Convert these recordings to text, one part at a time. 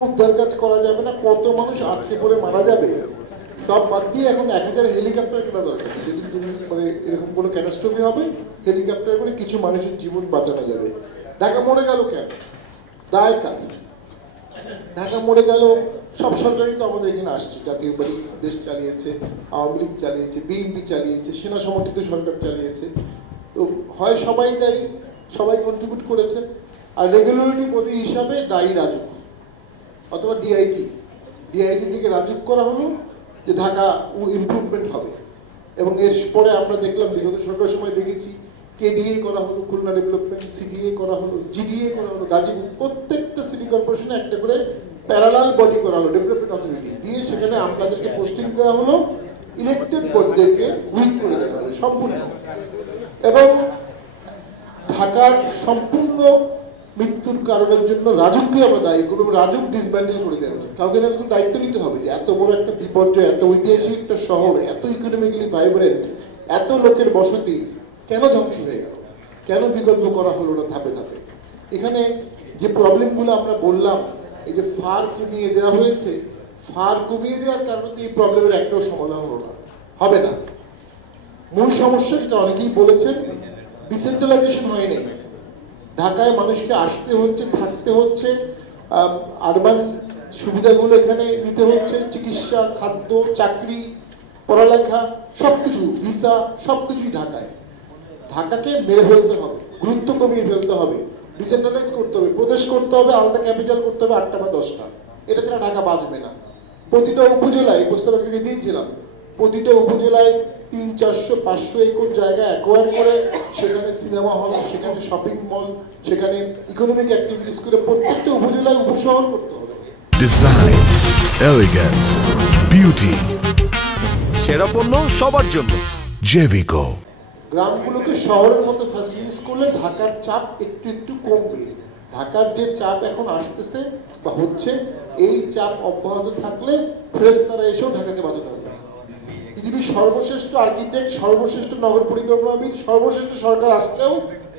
উদ্ধার কাজ করা যাবে না, কত মানুষ আটকে পড়ে মারা যাবে, সব বাদ দিয়ে এখন 1000 হেলিকপ্টার কেনা দরকার। যেদিন তুমি মানে এরকম কোনো ক্যাটাস্ট্রফি হবে, হেলিকপ্টার করে কিছু মানুষের জীবন বাঁচানো যাবে। ঢাকা মরে গেল কেন? দায় কার? ঢাকা মরে গেল, সব সরকারই তো আমাদের এখানে আসছে, জাতীয় পার্টি দেশ চালিয়েছে, আওয়ামী লীগ চালিয়েছে, বিএনপি চালিয়েছে, সেনা সমর্থিত সরকার চালিয়েছে। তো হয় সবাই দায়ী, সবাই কন্ট্রিবিউট করেছে, আর রেগুলেটরি বডি হিসাবে দায়ী রাজুক অথবা ডিআইটি থেকে রাজুক করা হলো যে ঢাকা ইমপ্রুভমেন্ট হবে। এবং এর পরে আমরা দেখলাম বিগত সরকারের সময় দেখেছি কেডিএ করা হলো, খুলনা ডেভেলপমেন্ট, সিডিএ করা হলো, জিডিএ করা হলো, গাজীপুর, প্রত্যেকটা সিটি কর্পোরেশনে একটা করে প্যারালাল বডি করা হলো, ডেভেলপমেন্ট অথরিটি দিয়ে, সেখানে আমাদেরকে পোস্টিং দেওয়া হলো, ইলেকটেড বডিদেরকে উইক করে দেওয়া হলো সম্পূর্ণ। এবং ঢাকার সম্পূর্ণ মৃত্যুর কারণের জন্য রাজুককে আমরা দায়ী করব, রাজুক ডিসব্যান্ডেল করে দেওয়া উচিত। কাউকে না কাউকে দায়িত্ব নিতে হবে যে এত বড় একটা বিপর্যয়, এত ঐতিহাসিক একটা শহর, এত ইকোনমিক্যালি ভাইব্রেন্ট, এত লোকের বসতি কেন ধ্বংস হয়ে গেল, কেন বিকল্প করা হলো না ধাপে ধাপে। এখানে যে প্রবলেমগুলো আমরা বললাম, এই যে ফার কমিয়ে দেওয়া হয়েছে, ফার কমিয়ে দেওয়ার কারণে এই প্রবলেমের একটাও সমাধান হলো না, হবে না। মূল সমস্যা যেটা অনেকেই বলেছেন, ডিসেন্ট্রালাইজেশন হয় নাই। ঢাকায় মানুষকে আসতে হচ্ছে, থাকতে হচ্ছে, আরবান সুবিধাগুলো এখানে নিতে হচ্ছে, চিকিৎসা, খাদ্য, চাকরি, পড়ালেখা, সবকিছু, ভিসা, সবকিছুই ঢাকায়। ঢাকাকে মেরে ফেলতে হবে, গুরুত্ব কমিয়ে ফেলতে হবে, ডিসেন্ট্রালাইজ করতে হবে, প্রদেশ করতে হবে, আলাদা ক্যাপিটাল করতে হবে 8টা বা 10টা। এটা ছাড়া ঢাকা বাঁচবে না। প্রতিটা উপজেলায়, প্রস্তাব থেকে দিয়েছিলাম, প্রতিটা উপজেলায় 300, 400, 500 একর জায়গা অ্যাকোয়ার করে সেখানে সিনেমা হল, সেখানে শপিং মল, সেখানে ইকোনমিক অ্যাক্টিভিটিস করে প্রত্যেকটা উপজেলায় উপশহর করতে হবে। ডিজাইন, এলিগেন্স, বিউটি, সেরা পণ্য সবার জন্য জেভিকো। গ্রামগুলোকে শহরের মতো ফ্যাসিলিটিস করলে ঢাকার চাপ একটু একটু কমবে। ঢাকার যে চাপ এখন আসতেছে বা হচ্ছে, এই চাপ অব্যাহত থাকলে ফেরেশতারা এসেও ঢাকাকে বাঁচাতে হবে। পৃথিবীর সর্বশ্রেষ্ঠ আর্কিটেক্ট, সর্বশ্রেষ্ঠ নগর পরিকল্পনাবিদ, সর্বশ্রেষ্ঠ সরকার আসলেও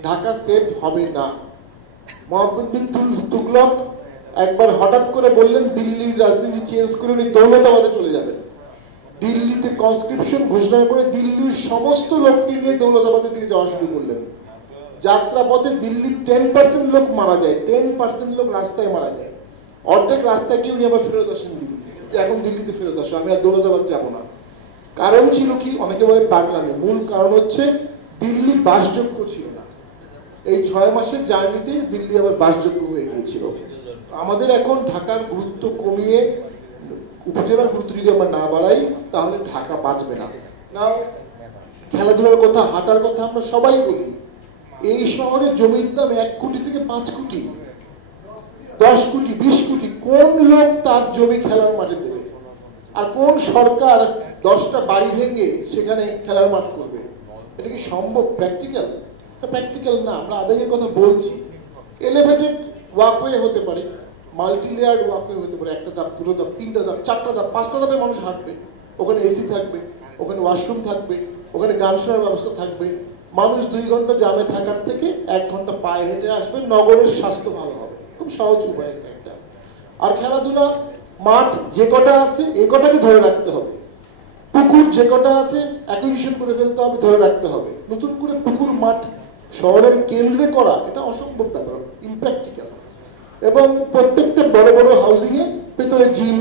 ঢাকা সেফ হবে না। মোহাম্মদ বিন তুগলক একবার হঠাৎ করে বললেন দিল্লির রাজনীতি চেঞ্জ করে উনি দৌলতাবাদে চলে যাবেন। দিল্লিতে কনস্ক্রিপশন ঘোষণা করে দিল্লির সমস্ত লোককে নিয়ে দৌলতাবাদের দিকে যাওয়া শুরু করলেন। যাত্রাপথে দিল্লির 10% লোক মারা যায়, 10% লোক রাস্তায় মারা যায়। অর্ধেক রাস্তায় কি উনি আবার ফেরত আসেন দিল্লি, এখন দিল্লিতে ফেরত আসো, আমি আর দৌলতাবাদ যাবো না। কারণ ছিল কি? অনেকে বলে পাগলামি। মূল কারণ হচ্ছে দিল্লি বাসযোগ্য ছিল না। এই 6 মাসের জার্নিতে দিল্লি আবার বাসযোগ্য হয়ে গিয়েছিল। আমাদের এখন ঢাকার গুরুত্ব কমিয়ে উপজেলার গুরুত্ব যদি আমরা না বাড়াই, তাহলে ঢাকা বাঁচবে না। না, খেলাধুলার কথা, হাঁটার কথা আমরা সবাই বলি। এই শহরে জমির দাম 1 কোটি থেকে 5 কোটি, 10 কোটি, 20 কোটি। কোন লোক তার জমি খেলার মাঠে দেবে? আর কোন সরকার 10টা বাড়ি ভেঙে সেখানে খেলার মাঠ করবে? এটা কি সম্ভব? প্র্যাকটিক্যাল? প্র্যাকটিক্যাল না। আমরা আবেগের কথা বলছি। এলিভেটেড ওয়াকওয়ে হতে পারে, মাল্টি লেয়ার্ড ওয়াকওয়ে হতে পারে, 1টা ধাপ, 2টো ধাপ, 3টা ধাপ, 4টা ধাপ, 5টা ধাপে মানুষ হাঁটবে। ওখানে এসি থাকবে, ওখানে ওয়াশরুম থাকবে, ওখানে গান শোনার ব্যবস্থা থাকবে। মানুষ 2 ঘন্টা জামে থাকার থেকে 1 ঘন্টা পায়ে হেঁটে আসবে, নগরের স্বাস্থ্য ভালো হবে। খুব সহজ উপায় একটা। আর খেলাধুলা মাঠ যে কটা আছে, এ কটাকে ধরে রাখতে হবে। পুকুর যে কটা আছে অ্যাকুইজিশন করে ফেলতে হবে, ধরে রাখতে হবে। নতুন করে পুকুর, মাঠ শহরের কেন্দ্রে করা এটা অসম্ভব ব্যাপার, ইমপ্র্যাকটিক্যাল। এবং প্রত্যেকটা বড় বড় হাউজিংয়ে ভেতরে gym,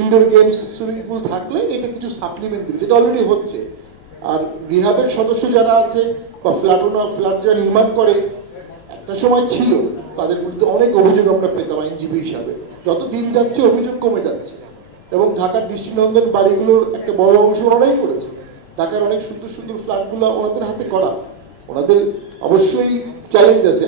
indoor games, swimming pool থাকলে এটা কিছু সাপ্লিমেন্ট দেবে, যেটা অলরেডি হচ্ছে। আর রিহাবের সদস্য যারা আছে বা ফ্ল্যাট যারা নির্মাণ করে, একটা সময় ছিল তাদের বিরুদ্ধে অনেক অভিযোগ আমরা পেতাম আইনজীবী হিসাবে। যত দিন যাচ্ছে অভিযোগ কমে যাচ্ছে। এবং ঢাকার দৃষ্টিনন্দন বাড়িগুলোর একটা বড় অংশ ওনারাই করেছে। ঢাকার অনেক সুন্দর সুন্দর ফ্ল্যাটগুলো ওনাদের হাতে করা। ওনাদের অবশ্যই চ্যালেঞ্জ আছে।